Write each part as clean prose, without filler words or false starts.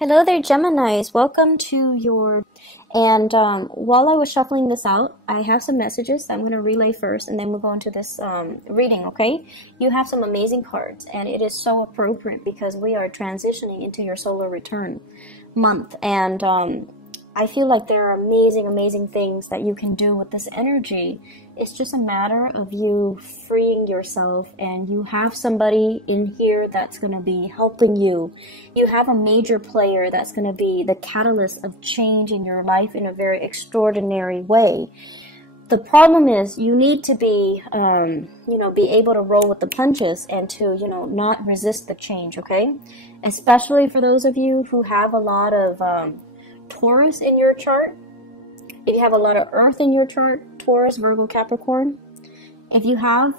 Hello there, Geminis. Welcome to your... And while I was shuffling this out, I have some messages that I'm going to relay first, and then we'll go into this reading, okay? You have some amazing cards, and it is so appropriate because we are transitioning into your solar return month. And I feel like there are amazing things that you can do with this energy. It's just a matter of you freeing yourself, and you have somebody in here that's going to be helping you. You have a major player that's going to be the catalyst of change in your life in a very extraordinary way. The problem is you need to be, be able to roll with the punches and to, not resist the change, okay? Especially for those of you who have a lot of Taurus in your chart. If you have a lot of Earth in your chart, Taurus, Virgo, Capricorn. If you have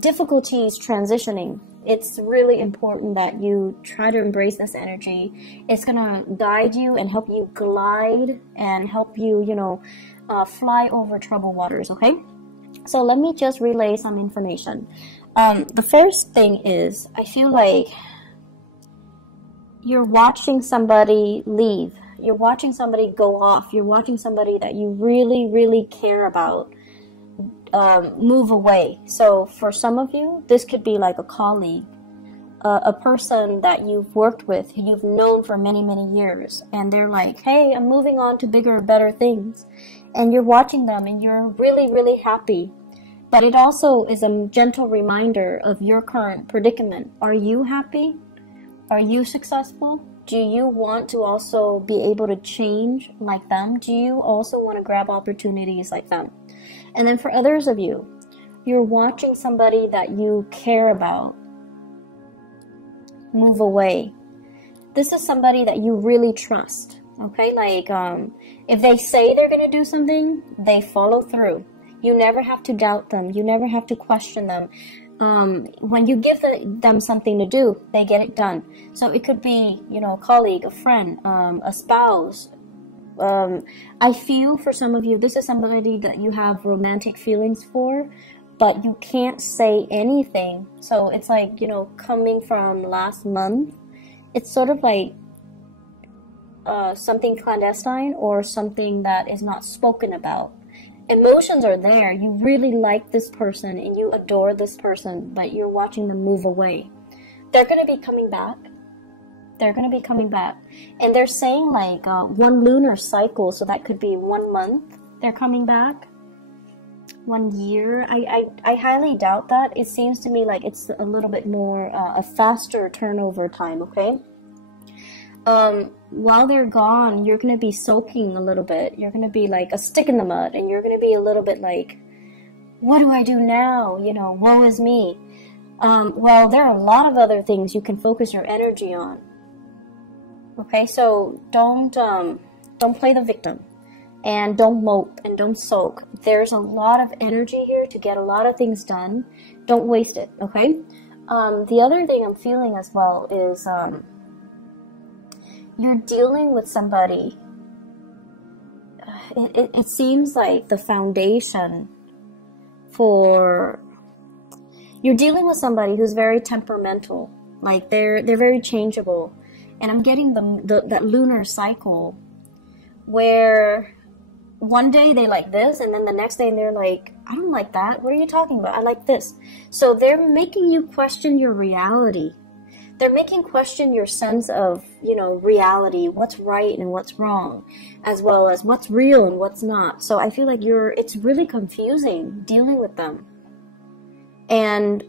difficulties transitioning, it's really important that you try to embrace this energy. It's going to guide you and help you glide and help you, fly over troubled waters, okay? So let me just relay some information. The first thing is, I feel like you're watching somebody leave. You're watching somebody go off. You're watching somebody that you really care about move away. So for some of you, this could be like a colleague, a person that you've worked with, who you've known for many years, and they're like, hey, I'm moving on to bigger, better things. And you're watching them and you're really happy. But it also is a gentle reminder of your current predicament. Are you happy? Are you successful? Do you want to also be able to change like them? Do you also want to grab opportunities like them? And then for others of you, you're watching somebody that you care about move away. This is somebody that you really trust, okay? Like, if they say they're going to do something, they follow through. You never have to doubt them. You never have to question them. When you give them something to do, they get it done. So it could be, a colleague, a friend, a spouse. I feel for some of you, this is somebody that you have romantic feelings for, but you can't say anything. So it's like, coming from last month, it's sort of like something clandestine or something that is not spoken about. Emotions are there. You really like this person and you adore this person, but you're watching them move away. They're going to be coming back. They're going to be coming back. And they're saying like one lunar cycle, so that could be 1 month. They're coming back. 1 year. I highly doubt that. It seems to me like it's a little bit more a faster turnover time, okay? While they're gone, you're going to be soaking a little bit. You're going to be like a stick in the mud, and you're going to be a little bit like, what do I do now? Woe is me. Well, there are a lot of other things you can focus your energy on. Okay, so don't play the victim, and don't mope, and don't soak. There's a lot of energy here to get a lot of things done. Don't waste it, okay? The other thing I'm feeling as well is, you're dealing with somebody, it seems like the foundation for, you're dealing with somebody who's very temperamental, like they're very changeable, and I'm getting that lunar cycle where one day they like this, and then the next day they're like, I don't like that, what are you talking about, I like this. So they're making you question your reality. They're making question your sense of, reality, what's right and what's wrong, as well as what's real and what's not. So I feel like it's really confusing dealing with them. And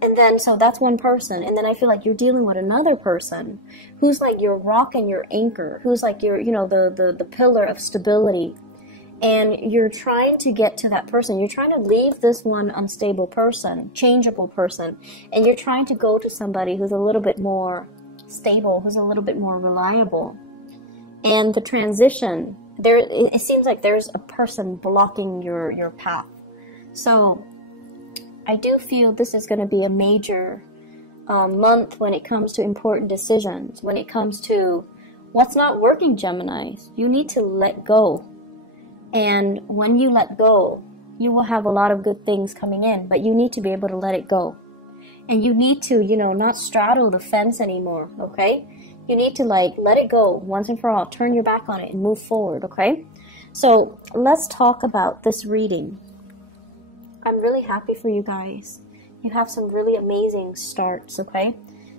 then, so that's one person. And then I feel like you're dealing with another person who's like your rock and your anchor, who's like your, the pillar of stability. And you're trying to get to that person. You're trying to leave this one unstable person, changeable person, and you're trying to go to somebody who's a little bit more stable, who's a little bit more reliable. And the transition, it seems like there's a person blocking your path. So I do feel this is going to be a major month when it comes to important decisions, when it comes to what's not working, Geminis. You need to let go. And when you let go, you will have a lot of good things coming in, but you need to be able to let it go. And you need to, not straddle the fence anymore, okay? You need to like let it go once and for all. Turn your back on it and move forward, okay? So let's talk about this reading. I'm really happy for you guys. You have some really amazing starts, okay?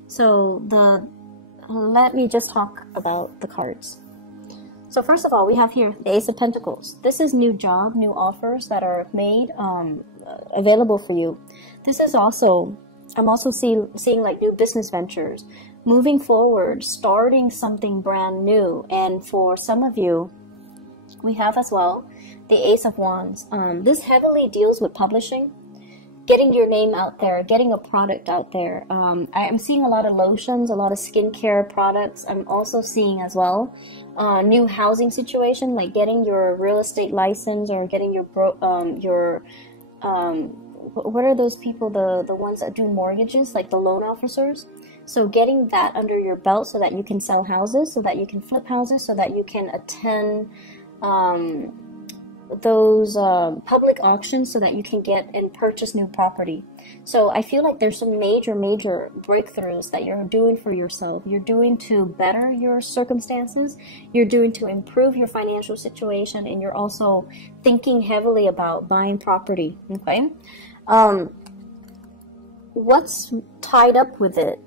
So let me just talk about the cards. So first of all, we have here the Ace of Pentacles. This is new job, new offers that are made available for you. This is also, I'm also seeing like new business ventures, moving forward, starting something brand new. And for some of you, we have as well the Ace of Wands. This heavily deals with publishing, getting your name out there, getting a product out there. I'm seeing a lot of lotions, a lot of skincare products. I'm also seeing as well new housing situation, like getting your real estate license or getting your what are those people, the ones that do mortgages, like the loan officers? So getting that under your belt so that you can sell houses, so that you can flip houses, so that you can attend those public auctions so that you can get and purchase new property. So I feel like there's some major breakthroughs that you're doing for yourself. You're doing to better your circumstances. You're doing to improve your financial situation, and you're also thinking heavily about buying property, okay? What's tied up with it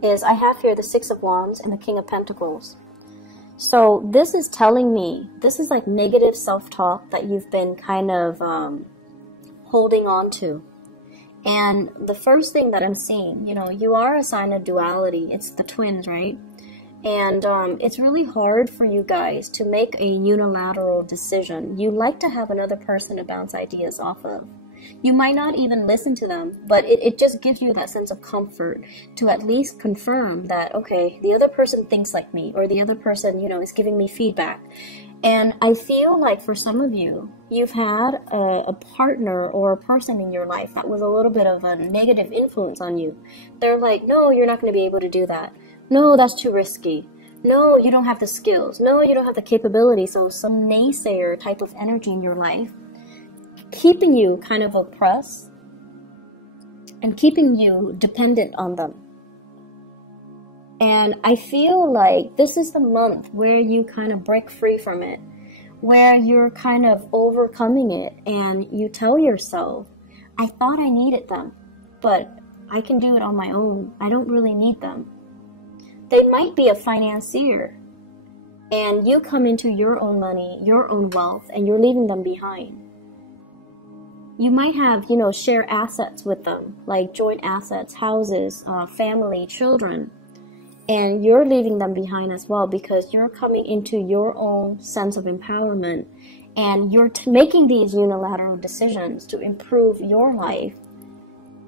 is I have here the Six of Wands and the King of Pentacles. So this is telling me, this is like negative self-talk that you've been kind of holding on to. And the first thing that I'm seeing, you know, you are a sign of duality. It's the twins, right? And it's really hard for you guys to make a unilateral decision. You like to have another person to bounce ideas off of. You might not even listen to them, but it just gives you that sense of comfort to at least confirm that, okay, the other person thinks like me, or the other person, you know, is giving me feedback. And I feel like for some of you, you've had a partner or a person in your life that was a little bit of a negative influence on you. They're like, no, you're not going to be able to do that. No, that's too risky. No, you don't have the skills. No, you don't have the capability. So some naysayer type of energy in your life, keeping you kind of oppressed and keeping you dependent on them. And I feel like this is the month where you kind of break free from it, where you're kind of overcoming it, and you tell yourself, I thought I needed them, but I can do it on my own. I don't really need them. They might be a financier, and you come into your own money, your own wealth, and you're leaving them behind. You might have, you know, share assets with them, like joint assets, houses, family, children. And you're leaving them behind as well because you're coming into your own sense of empowerment. And you're making these unilateral decisions to improve your life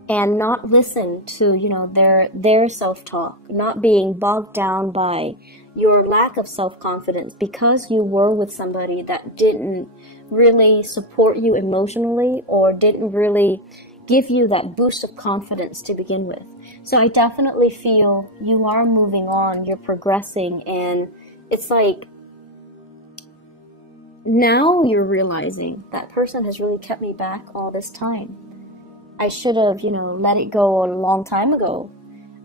and not listen to, you know, their self-talk, not being bogged down by your lack of self-confidence because you were with somebody that didn't really support you emotionally or didn't really give you that boost of confidence to begin with. So I definitely feel you are moving on, you're progressing, and it's like now you're realizing that person has really kept me back all this time. I should have, you know, let it go a long time ago.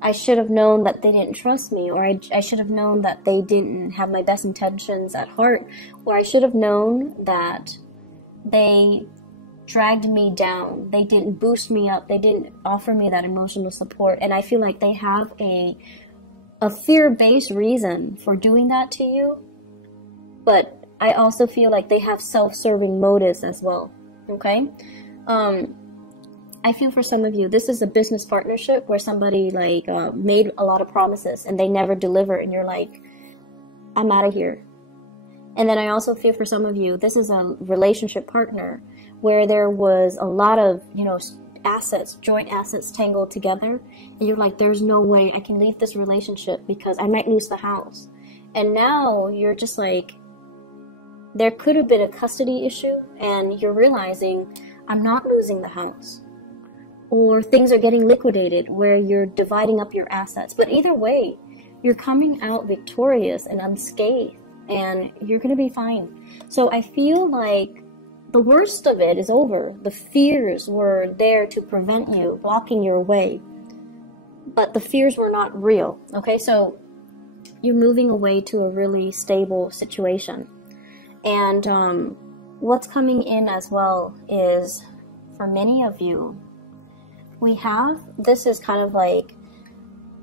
I should have known that they didn't trust me, or I should have known that they didn't have my best intentions at heart, or I should have known that they dragged me down. They didn't boost me up. They didn't offer me that emotional support. And I feel like they have a fear-based reason for doing that to you. But I also feel like they have self-serving motives as well. Okay? I feel for some of you, this is a business partnership where somebody like made a lot of promises and they never deliver, and you're like, I'm out of here. And then I also feel for some of you, this is a relationship partner where there was a lot of, you know, assets, joint assets tangled together, and you're like, there's no way I can leave this relationship because I might lose the house. And now you're just like, there could have been a custody issue, and you're realizing I'm not losing the house. Or things are getting liquidated where you're dividing up your assets. But either way, you're coming out victorious and unscathed, and you're going to be fine. So I feel like the worst of it is over. The fears were there to prevent you, blocking your way. But the fears were not real. Okay, so you're moving away to a really stable situation. And what's coming in as well is, for many of you, this is kind of like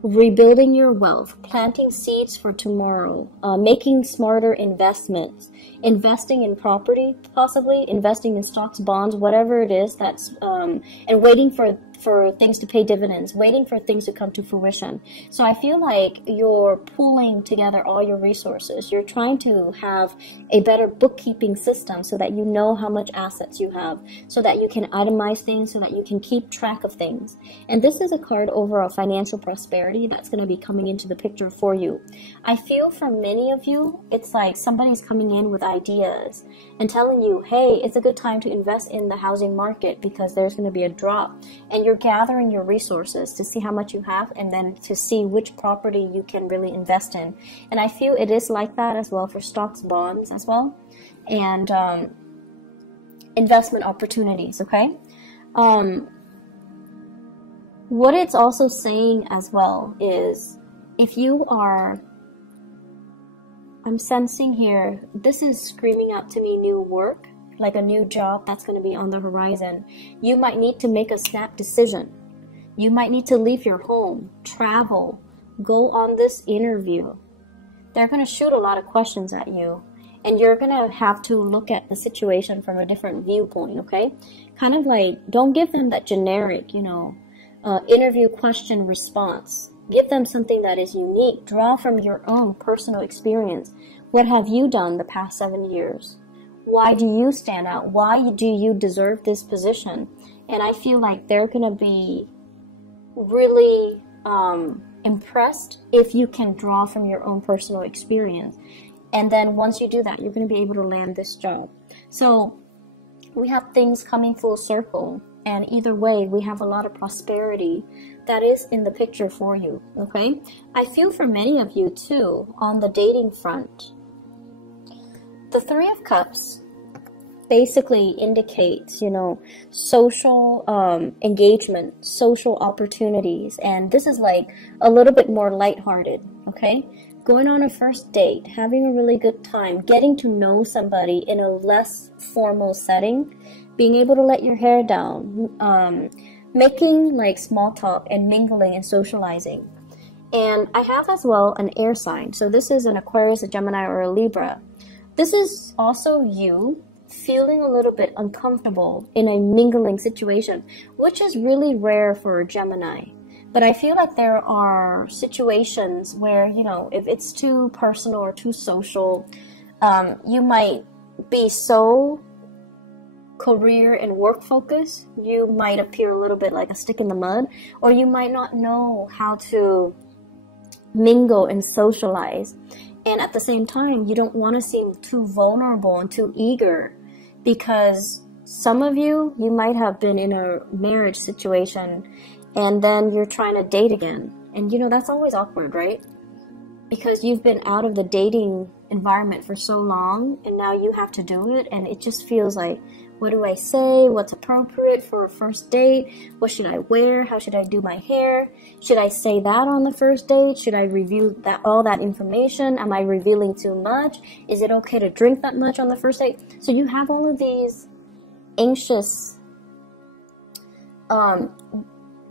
rebuilding your wealth, planting seeds for tomorrow, making smarter investments, investing in property, possibly investing in stocks, bonds, whatever it is that's, and waiting for things to pay dividends, waiting for things to come to fruition. So I feel like you're pulling together all your resources. You're trying to have a better bookkeeping system so that you know how much assets you have, so that you can itemize things, so that you can keep track of things. And this is a card over a financial prosperity that's going to be coming into the picture for you. I feel for many of you, it's like somebody's coming in with ideas and telling you, hey, it's a good time to invest in the housing market because there's going to be a drop. And you're gathering your resources to see how much you have, and then to see which property you can really invest in. And I feel it is like that as well for stocks, bonds as well, and investment opportunities, okay? What it's also saying as well is, if you are, I'm sensing here, this is screaming out to me new work, like a new job that's going to be on the horizon. You might need to make a snap decision. You might need to leave your home, travel, go on this interview. They're going to shoot a lot of questions at you, and you're going to have to look at the situation from a different viewpoint, okay? Kind of like, don't give them that generic, interview question response. Give them something that is unique. Draw from your own personal experience. What have you done the past 7 years? Why do you stand out? Why do you deserve this position? And I feel like they're going to be really impressed if you can draw from your own personal experience. And then once you do that, you're going to be able to land this job. So we have things coming full circle. And either way, we have a lot of prosperity that is in the picture for you, okay? I feel for many of you, too, on the dating front, the Three of Cups basically indicates, social engagement, social opportunities. And this is like a little bit more lighthearted, okay? Going on a first date, having a really good time, getting to know somebody in a less formal setting, being able to let your hair down, making like small talk and mingling and socializing. And I have as well an air sign. So this is an Aquarius, a Gemini, or a Libra. This is also you feeling a little bit uncomfortable in a mingling situation, which is really rare for a Gemini. But I feel like there are situations where, if it's too personal or too social, you might be so career and work focused, you might appear a little bit like a stick in the mud, or you might not know how to mingle and socialize. And at the same time, you don't want to seem too vulnerable and too eager, because some of you might have been in a marriage situation and then you're trying to date again. And that's always awkward, right? Because you've been out of the dating environment for so long, and now you have to do it, and it just feels like, what do I say? What's appropriate for a first date? What should I wear? How should I do my hair? Should I say that on the first date? Should I review all that information? Am I revealing too much? Is it okay to drink that much on the first date? So you have all of these anxious,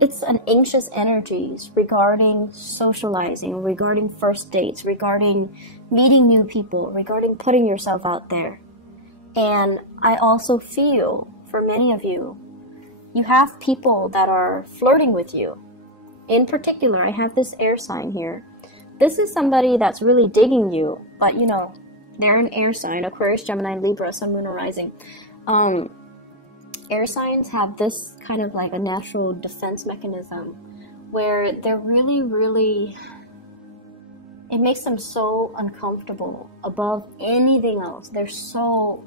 it's an anxious energies regarding socializing, regarding first dates, regarding meeting new people, regarding putting yourself out there. And I also feel, for many of you, you have people that are flirting with you. In particular, I have this air sign here. This is somebody that's really digging you, but they're an air sign, Aquarius, Gemini, Libra, Sun, Moon, or Rising. Air signs have this kind of like a natural defense mechanism where they're really, really, it makes them so uncomfortable above anything else. They're so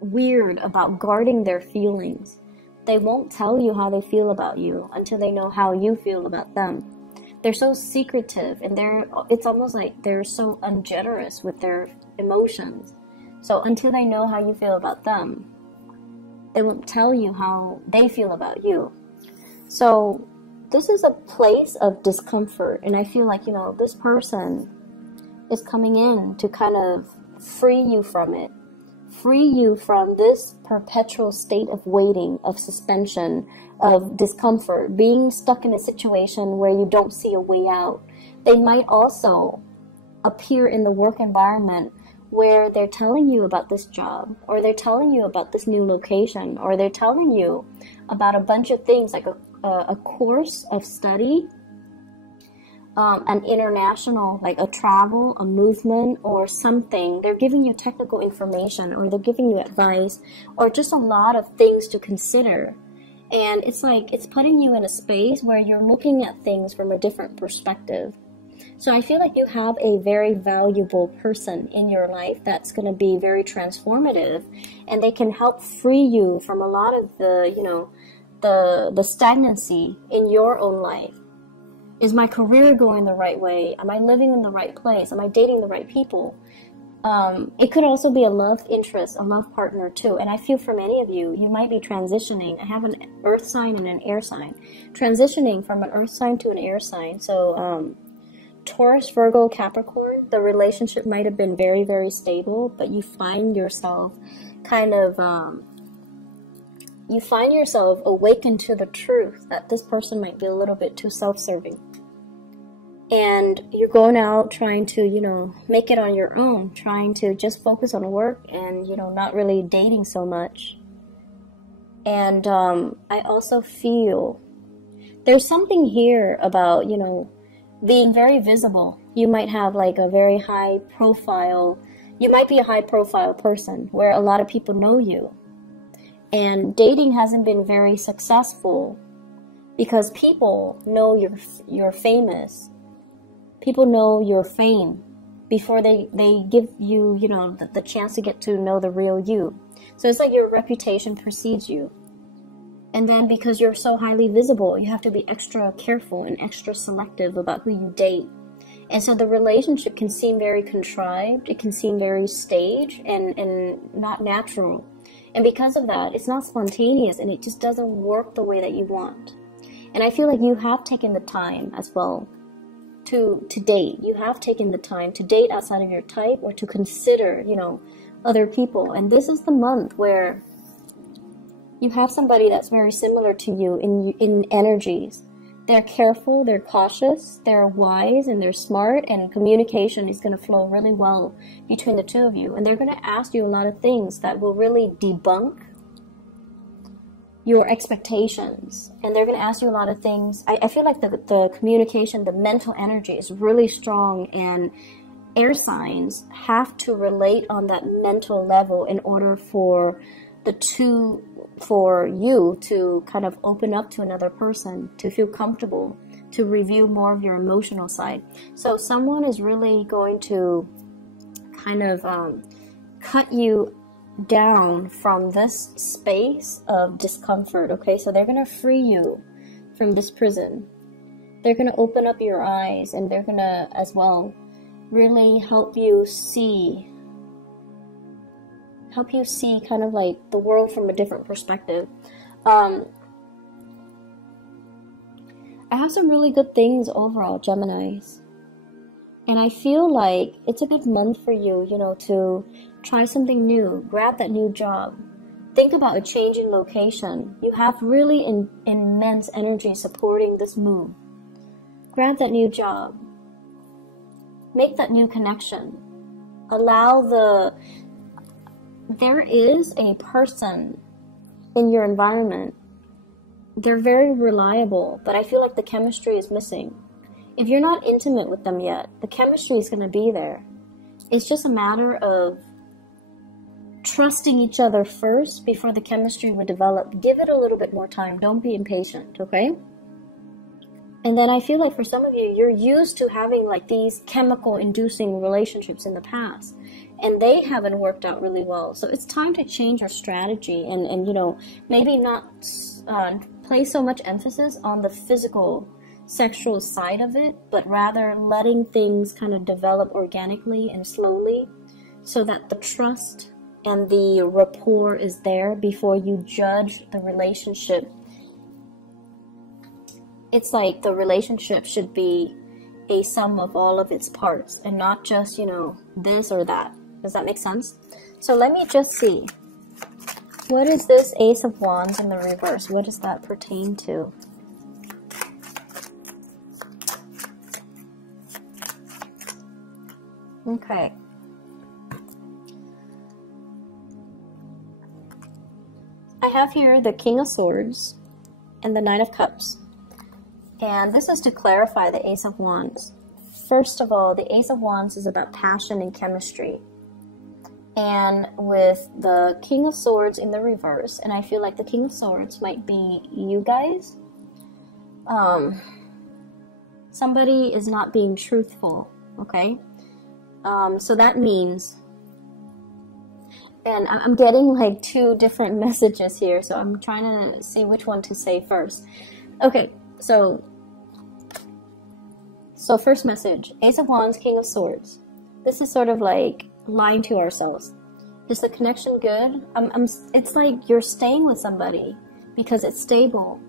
weird about guarding their feelings. They won't tell you how they feel about you until they know how you feel about them. They're so secretive, and it's almost like they're so ungenerous with their emotions. So until they know how you feel about them, they won't tell you how they feel about you. So this is a place of discomfort, and I feel like, you know, this person is coming in to kind of free you from it, free you from this perpetual state of waiting, of suspension, of discomfort, being stuck in a situation where you don't see a way out. They might also appear in the work environment where they're telling you about this job, or they're telling you about this new location, or they're telling you about a bunch of things like a course of study, an international, like a travel, a movement, or something. They're giving you technical information, or they're giving you advice, or just a lot of things to consider. And it's like, it's putting you in a space where you're looking at things from a different perspective. So I feel like you have a very valuable person in your life that's going to be very transformative, and they can help free you from a lot of the, you know, the stagnancy in your own life. Is my career going the right way? Am I living in the right place? Am I dating the right people? It could also be a love interest, a love partner too. And I feel for many of you, you might be transitioning. I have an earth sign and an air sign. Transitioning from an earth sign to an air sign. So Taurus, Virgo, Capricorn, the relationship might have been very, very stable, but you find yourself kind of, you find yourself awakened to the truth that this person might be a little bit too self-serving. And you're going out trying to, you know, make it on your own, trying to just focus on work and, you know, not really dating so much. And I also feel there's something here about, you know, being very visible. You might have like a very high profile, you might be a high profile person where a lot of people know you. And dating hasn't been very successful because people know you're famous. People know your fame before they give you, you know, the chance to get to know the real you. So it's like your reputation precedes you. And then because you're so highly visible, you have to be extra careful and extra selective about who you date. And so the relationship can seem very contrived. It can seem very staged and not natural. And because of that, it's not spontaneous, and it just doesn't work the way that you want. And I feel like you have taken the time as well to date. You have taken the time to date outside of your type, or to consider, you know, other people. And this is the month where you have somebody that's very similar to you in energies. They're careful, they're cautious, they're wise, and they're smart, and communication is going to flow really well between the two of you. And they're going to ask you a lot of things that will really debunk your expectations. And they're going to ask you a lot of things. I feel like the communication, the mental energy is really strong, and air signs have to relate on that mental level in order for you to kind of open up to another person, to feel comfortable, to reveal more of your emotional side. So someone is really going to kind of cut you down from this space of discomfort, okay? So they're going to free you from this prison. They're going to open up your eyes, and they're going to, as well, really help you see kind of like the world from a different perspective. I have some really good things overall, Geminis. And I feel like it's a good month for you, you know, to try something new, grab that new job. Think about a change in location. You have really immense energy supporting this move. Grab that new job. Make that new connection. There is a person in your environment. They're very reliable, but I feel like the chemistry is missing. If you're not intimate with them yet, the chemistry is going to be there. It's just a matter of trusting each other first before the chemistry would develop. Give it a little bit more time. Don't be impatient, okay? And then I feel like for some of you, you're used to having like these chemical-inducing relationships in the past, and they haven't worked out really well. So it's time to change your strategy and you know, maybe not place so much emphasis on the physical, sexual side of it, but rather letting things kind of develop organically and slowly so that the trust and the rapport is there before you judge the relationship it's like the relationship should be a sum of all of its parts and not just, you know, this or that. Does that make sense? So let me just see. What is this Ace of Wands in the reverse? What does that pertain to? Okay. I have here the King of Swords and the Knight of Cups. And this is to clarify the Ace of Wands. First of all, the Ace of Wands is about passion and chemistry. And with the King of Swords in the reverse, and I feel like the King of Swords might be you guys. Somebody is not being truthful, okay? So that means, and I'm getting like two different messages here, so I'm trying to see which one to say first. Okay, so first message, Ace of Wands, King of Swords. This is sort of like lying to ourselves. Is the connection good? It's like you're staying with somebody because it's stable,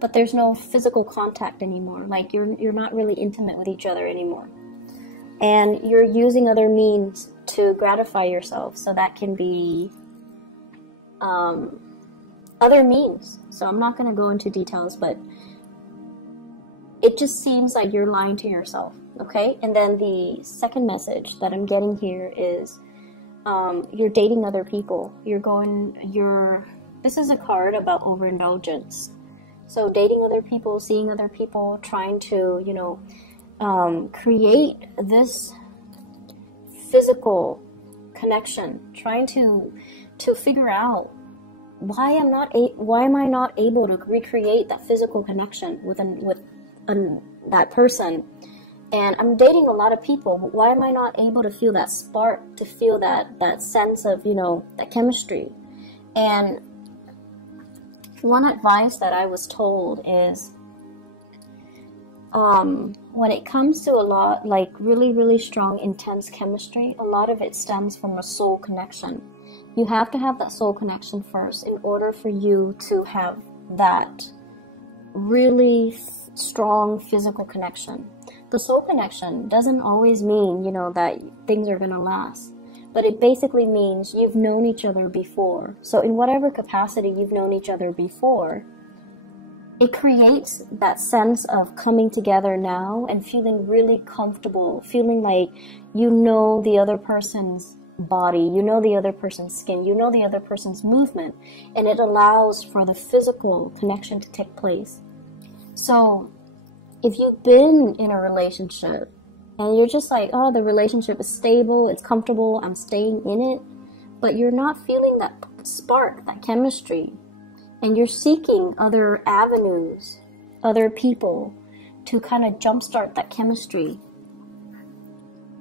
but there's no physical contact anymore. Like you're not really intimate with each other anymore. And you're using other means to gratify yourself. So that can be other means. So I'm not going to go into details, but it just seems like you're lying to yourself. Okay, and then the second message that I'm getting here is you're dating other people. This is a card about overindulgence. So dating other people, seeing other people, trying to, you know, create this physical connection, trying to figure out why am I not able to recreate that physical connection with that person. And I'm dating a lot of people. Why am I not able to feel that spark, to feel that sense of, you know, that chemistry? And one advice that I was told is, when it comes to a lot, like really, really strong, intense chemistry, a lot of it stems from a soul connection. You have to have that soul connection first in order for you to have that really strong physical connection. The soul connection doesn't always mean, you know, that things are going to last. But it basically means you've known each other before. So in whatever capacity you've known each other before, it creates that sense of coming together now and feeling really comfortable, feeling like you know the other person's body, you know the other person's skin, you know the other person's movement, and it allows for the physical connection to take place. So if you've been in a relationship and you're just like, oh, the relationship is stable, it's comfortable, I'm staying in it, but you're not feeling that spark, that chemistry, and you're seeking other avenues, other people to kind of jumpstart that chemistry,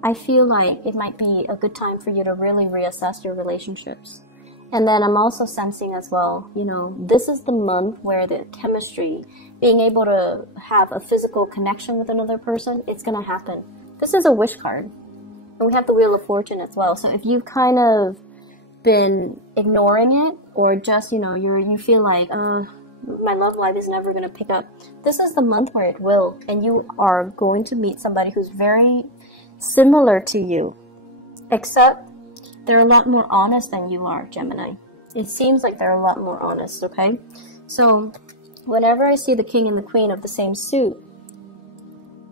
I feel like it might be a good time for you to really reassess your relationships. And then I'm also sensing as well, you know, this is the month where the chemistry, being able to have a physical connection with another person, it's going to happen. This is a wish card. And we have the Wheel of Fortune as well. So if you've kind of been ignoring it, or just, you know, you feel like, my love life is never going to pick up, this is the month where it will. And you are going to meet somebody who's very similar to you, except they're a lot more honest than you are, Gemini. It seems like they're a lot more honest, okay? So whenever I see the King and the Queen of the same suit,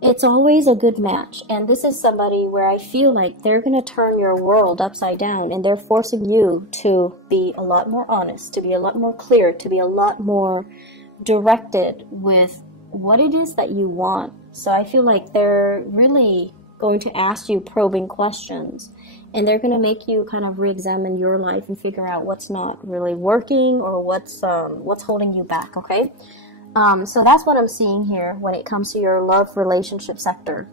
it's always a good match. And this is somebody where I feel like they're going to turn your world upside down, and they're forcing you to be a lot more honest, to be a lot more clear, to be a lot more directed with what it is that you want. So I feel like they're really going to ask you probing questions, and they're going to make you kind of re-examine your life and figure out what's not really working, or what's holding you back, okay? So that's what I'm seeing here when it comes to your love relationship sector.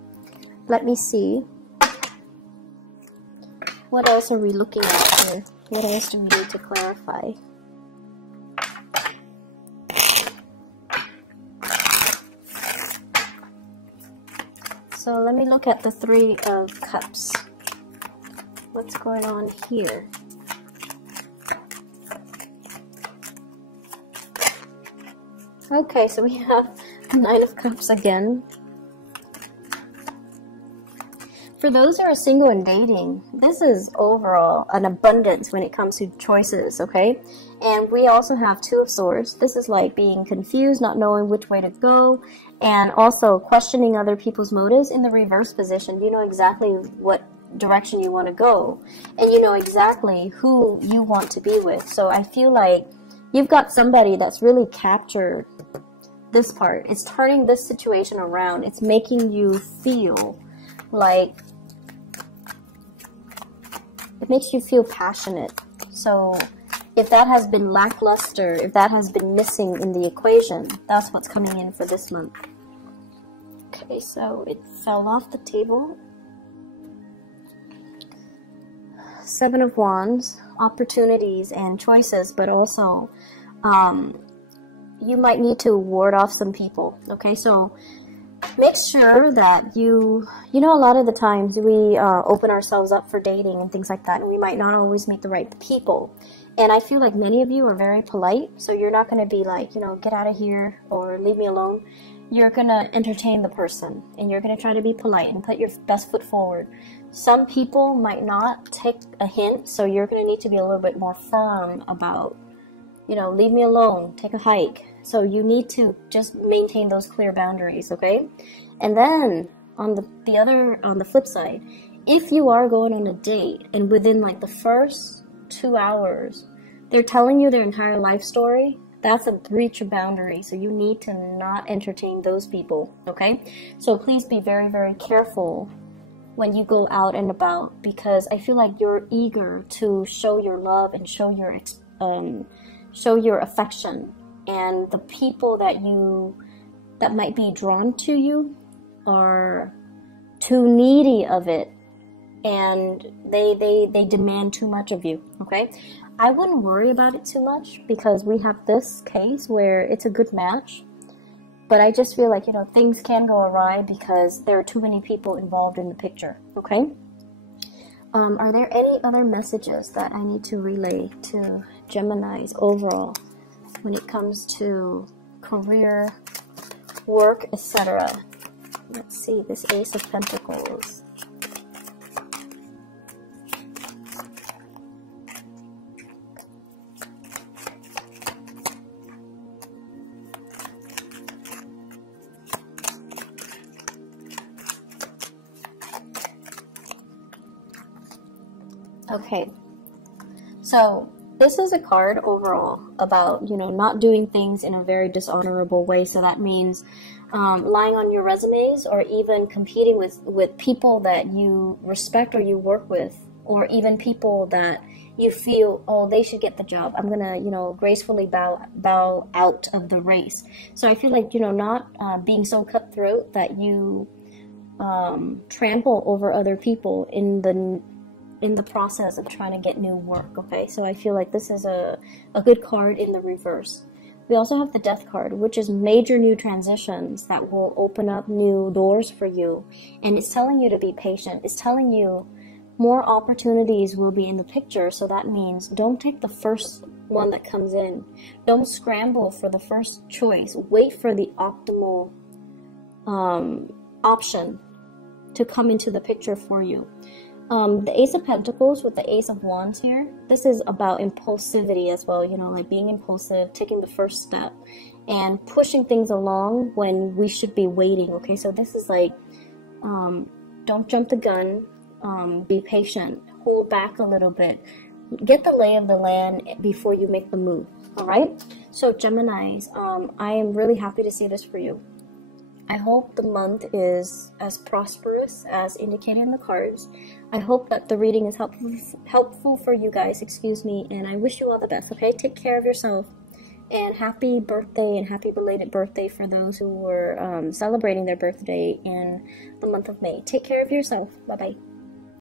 Let me see. What else are we looking at here? What else do we need to clarify? So let me look at the Three of Cups. What's going on here? Okay, so we have Nine of Cups again. For those who are single and dating, this is overall an abundance when it comes to choices, okay? And we also have Two of Swords. This is like being confused, not knowing which way to go, and also questioning other people's motives. In the reverse position, you know exactly what direction you want to go, and you know exactly who you want to be with. So I feel like you've got somebody that's really captured this part. It's turning this situation around. It's making you feel like, it makes you feel passionate. So if that has been lackluster, if that has been missing in the equation, that's what's coming in for this month. Okay, so it fell off the table. Seven of Wands, opportunities and choices, but also you might need to ward off some people. Okay, so make sure that you know, a lot of the times we open ourselves up for dating and things like that, and we might not always meet the right people. And I feel like many of you are very polite, so you're not going to be like, you know, get out of here or leave me alone. You're going to entertain the person, and you're going to try to be polite and put your best foot forward. Some people might not take a hint, so you're going to need to be a little bit more firm about, you know, leave me alone, take a hike. So you need to just maintain those clear boundaries, okay? And then on the flip side, if you are going on a date and within like the first 2 hours, they're telling you their entire life story, that's a breach of boundary. So you need to not entertain those people, okay? So please be very, very careful when you go out and about, because I feel like you're eager to show your love and show your affection, and the people that might be drawn to you are too needy of it, and they demand too much of you, okay? I wouldn't worry about it too much, because we have this case where it's a good match. But I just feel like, you know, things can go awry because there are too many people involved in the picture, okay? Are there any other messages that I need to relay to Geminis overall when it comes to career, work, etc.? Let's see, this Ace of Pentacles. Okay, so this is a card overall about, you know, not doing things in a very dishonorable way. So that means lying on your resumes, or even competing with people that you respect or you work with, or even people that you feel, oh, they should get the job. I'm gonna, you know, gracefully bow out of the race. So I feel like, you know, not being so cutthroat that you trample over other people in the process of trying to get new work, okay? So I feel like this is a good card in the reverse. We also have the Death card, which is major new transitions that will open up new doors for you. And it's telling you to be patient. It's telling you more opportunities will be in the picture. So that means don't take the first one that comes in. Don't scramble for the first choice. Wait for the optimal option to come into the picture for you. The Ace of Pentacles with the Ace of Wands here, this is about impulsivity as well, you know, like being impulsive, taking the first step, and pushing things along when we should be waiting, okay? So this is like, don't jump the gun, be patient, hold back a little bit, get the lay of the land before you make the move, all right? So Geminis, I am really happy to see this for you. I hope the month is as prosperous as indicated in the cards. I hope that the reading is helpful for you guys, and I wish you all the best, okay? Take care of yourself, and happy birthday and happy belated birthday for those who were celebrating their birthday in the month of May. Take care of yourself. Bye-bye.